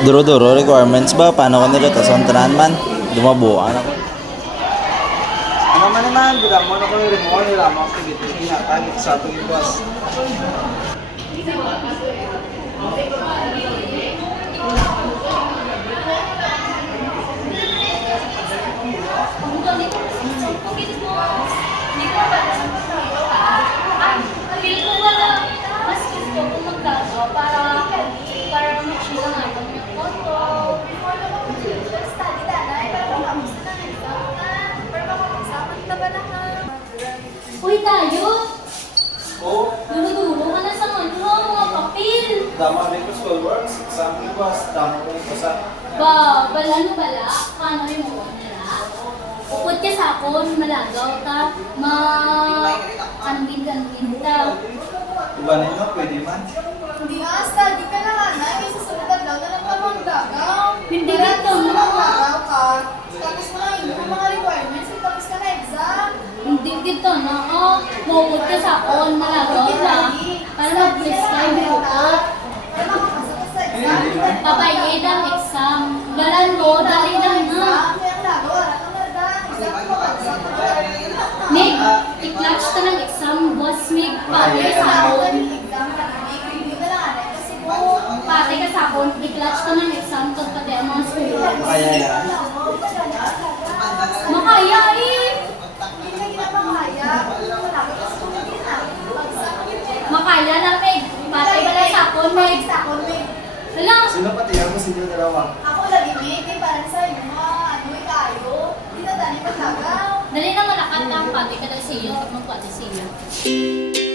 Duro-duro requirements ba? Paano ko nila? Tapos ang tanan man, dumabuan ako. Ano man naman, bilang mo na ko yung remote nila, mga activity niya, kahit sa itong iwas. Feel ko wala, mas gusto ko magdagaw para mag-shoot ang album yung photo. Before na mag-study tanay, para makamusta na exam na. Para makamusaman na ba lahat? Uy, tayo! Oo, Duro-duro ka na sa mga papel. dama rin ko school works, sa iwas, dama ko rin ko sa... Ano bala? Paano yung mga nila? Upod ka sa akon, malagaw ka, kanwin-kanwin ka. Iba ninyo, pwede man. Hindi nga, study ka na nga na. May susunod daw na lang ka magdagaw. Hindi Para dito, gusto mo no? magdagaw ka. Tapos mo na yung mga requirements. Tapos ka na exam. Hindi dito na ako. Mupod ka sa akon, malagaw ka. Para mag-prescribe ko ka. Para makapasa ka sa exam. Papayed ang exam. Galan mo, dali lang na. Kaya ang lagaw, wala kang nardang. Exam ko mag-exam ko. Meg, i-clutch ka ng exam. Boss Meg, pati ka sa akon. Exam ka na. Hindi na lang. Kasi po, Pati ka sa akon, i-clutch ka ng exam. Kung pati ang mga students. Kaya yan. Makaya eh! hindi na ginapakaya. Wala ka kasi kung hindi na. Makaya na Meg. Pati ka lang sa akon, Meg. Sa ako, may Hala, Sino pati ako sa inyo dalawa? ako lagi may kay parang sa iyo mga ano tayo. Hindi na tani pagdagaw. dali na malakat ang pati ka lang sa iyo. Magpati sa iyo.